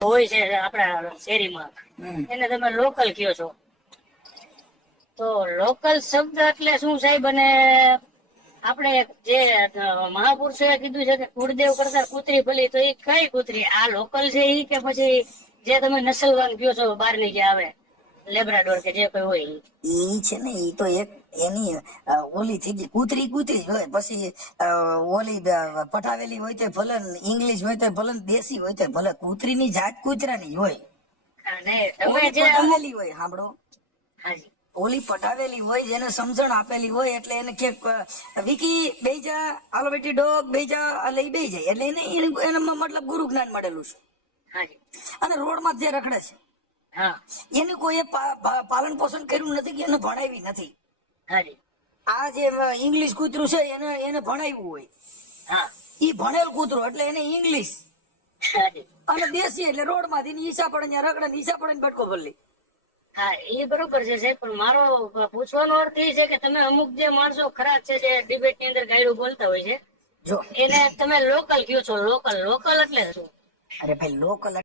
હોય છે આપણા શેરીમાં, એને તમે લોકલ કયો છો. તો લોકલ શબ્દ એટલે શું સાહેબ? અને આપણે જે મહાપુરુષોએ કીધું છે કે કુળદેવ કરતા કૂતરી ભલી, તો એ કઈ કૂતરી? આ લોકલ છે ઈ કે પછી જે તમે નસલવાન કયો છો બહારની જે આવે લેબ્રાડોર કે જે કોઈ હોય ઈ? ઈ છે ને, ઈ તો એક એની ઓલી થઈ ગઈ, કૂતરી કૂતરી જ હોય. પછી ઓલી પટાવેલી હોય તે ભલે, ઇંગ્લિશ હોય તો ભલે, દેશી હોય તો ભલે, કૂતરીની જાત કૂતરાની જ હોય. અને તમે ઓલી જે અમુક પટાવેલી હોય, સાંભળો, હાજી ઓલી પટાવેલી હોય, જેને સમજણ આપેલી હોય, એટલે એને ક્યાંક વિકી બેજા, હાલો બેટી ડોગ બેજા, એટલે ઈ બેઈ જાય. એટલે એને મતલબ ગુરુ જ્ઞાન મળેલું છે. હાજી અને રોડમાં જે રખડે છે, હા એને કોઈએ પાલન પોષણ કર્યું નથી કે એને ભણાવી નથી. હાજી આ જે ઇંગ્લિશ કૂતરું છે, એને ભણાવ્યું હોય. હા ઈ ભણેલ કૂતરું એટલે એને ઇંગ્લિશ. હાજી અને દેશી એટલે રોડ માંથી ઈસા પડે ને રગડે, ઈસા પડે ને ભટકો ભરલી. હા, એ બરોબર છે સાહેબ, પણ મારો પૂછવાનો અર્થ એ છે કે તમે અમુક જે માણસો ખરા છે જે ડિબેટ ની અંદર ગાયડું બોલતા હોય છે, જો એને તમે લોકલ કયો છો. લોકલ લોકલ એટલે શું? અરે ભાઈ, લોકલ